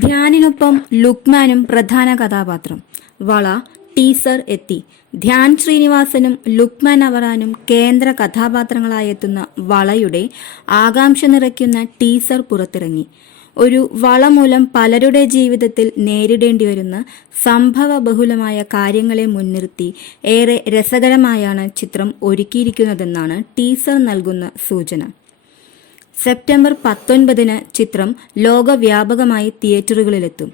ധ്യാനിനൊപ്പം ലുക്മാനും പ്രധാന കഥാപാത്രം. വള ടീസർ എത്തി. ധ്യാൻ ശ്രീനിവാസനും ലുക്മാൻ അവറാനും കേന്ദ്ര കഥാപാത്രങ്ങളായെത്തുന്ന വളയുടെ ആകാംക്ഷ നിറയ്ക്കുന്ന ടീസർ പുറത്തിറങ്ങി. ഒരു വള മൂലം പലരുടെ ജീവിതത്തിൽ നേരിടേണ്ടി വരുന്ന സംഭവ ബഹുലമായ കാര്യങ്ങളെ മുൻനിർത്തി ഏറെ രസകരമായാണ് ചിത്രം ഒരുക്കിയിരിക്കുന്നതെന്നാണ് ടീസർ നൽകുന്ന സൂചന. സെപ്റ്റംബർ പത്തൊൻപതിന് ചിത്രം ലോകവ്യാപകമായി തിയേറ്ററുകളിലെത്തും.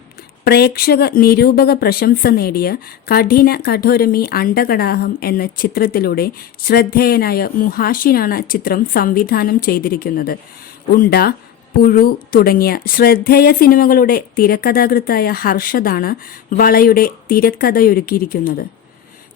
പ്രേക്ഷക നിരൂപക പ്രശംസ നേടിയ കഠിന കഠോരമി അണ്ടകടാഹം എന്ന ചിത്രത്തിലൂടെ ശ്രദ്ധേയനായ മുഹാഷിനാണ് ചിത്രം സംവിധാനം ചെയ്തിരിക്കുന്നത്. ഉണ്ട പുഴു തുടങ്ങിയ ശ്രദ്ധേയ സിനിമകളുടെ തിരക്കഥാകൃത്തായ ഹർഷദാണ് വളയുടെ തിരക്കഥയൊരുക്കിയിരിക്കുന്നത്.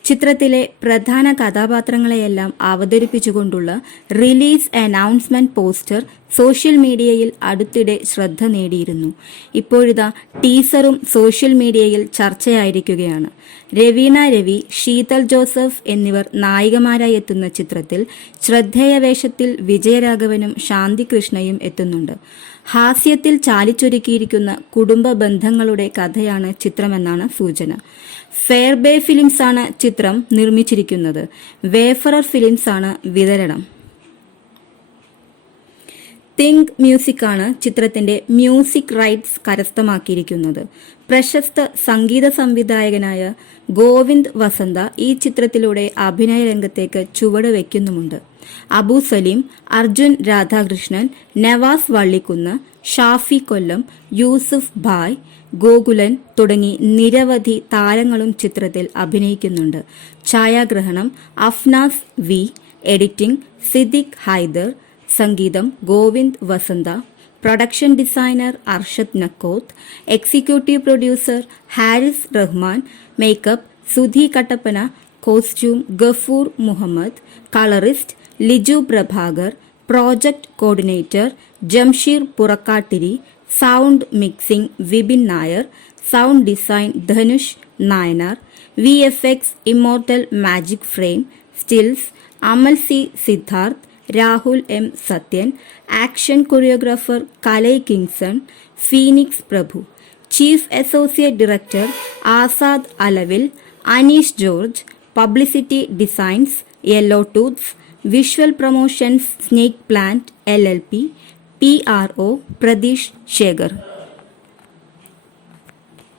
ചിത്രത്തിലെ പ്രധാന കഥാപാത്രങ്ങളെയെല്ലാം അവതരിപ്പിച്ചുകൊണ്ടുള്ള റിലീസ് അനൗൺസ്മെന്റ് പോസ്റ്റർ സോഷ്യൽ മീഡിയയിൽ അടുത്തിടെ ശ്രദ്ധ നേടിയിരുന്നു. ഇപ്പോഴിതാ ടീസറും സോഷ്യൽ മീഡിയയിൽ ചർച്ചയായിരിക്കുകയാണ്. രവീണ രവി ശീതൽ ജോസഫ് എന്നിവർ നായികമാരായി എത്തുന്ന ചിത്രത്തിൽ ശ്രദ്ധേയ വേഷത്തിൽ വിജയരാഘവനും ശാന്തി കൃഷ്ണയും എത്തുന്നുണ്ട്. ഹാസ്യത്തിൽ ചാലിച്ചൊരുക്കിയിരിക്കുന്ന കുടുംബ ബന്ധങ്ങളുടെ കഥയാണ് ചിത്രമെന്നാണ് സൂചന. ഫെയർബേ ഫിലിംസ് ആണ് ചിത്രം നിർമ്മിച്ചിരിക്കുന്നത്. വേഫറർ ഫിലിംസ് ആണ് വിതരണം. തിങ്ക് മ്യൂസിക് ആണ് ചിത്രത്തിന്റെ മ്യൂസിക് റൈറ്റ്സ് കരസ്ഥമാക്കിയിരിക്കുന്നത്. പ്രശസ്ത സംഗീത സംവിധായകനായ ഗോവിന്ദ് വസന്ത ഈ ചിത്രത്തിലൂടെ അഭിനയ രംഗത്തേക്ക് ചുവട് വയ്ക്കുന്നുമുണ്ട്. അബു സലീം അർജുൻ രാധാകൃഷ്ണൻ നവാസ് വള്ളിക്കുന്ന് ഷാഫി കൊല്ലം യൂസുഫ് ഭായ് ഗോകുലൻ തുടങ്ങി നിരവധി താരങ്ങളും ചിത്രത്തിൽ അഭിനയിക്കുന്നുണ്ട്. ഛായാഗ്രഹണം അഫ്നാസ് വി എഡിറ്റിംഗ് സിദ്ദിഖ് ഹൈദർ സംഗീതം Govind Vasantha production designer Arshad Nakkoth executive producer Haris Rahman makeup Sudhi Kattappana costume Gafoor Muhammad colourist Liju Prabhakar project coordinator Jamsheer Purakkattiri sound mixing Vipin Nair sound design Dhanush Nayanar V F X immortal magic frame stills Amal C Siddharth Rahul M Sathyan action choreographer Kalai Kingson Phoenix Prabhu chief associate director Azad Alavil Aneesh George publicity designs yellow tooths visual promotions snake plant L L P P R O Pratheesh Sekhar.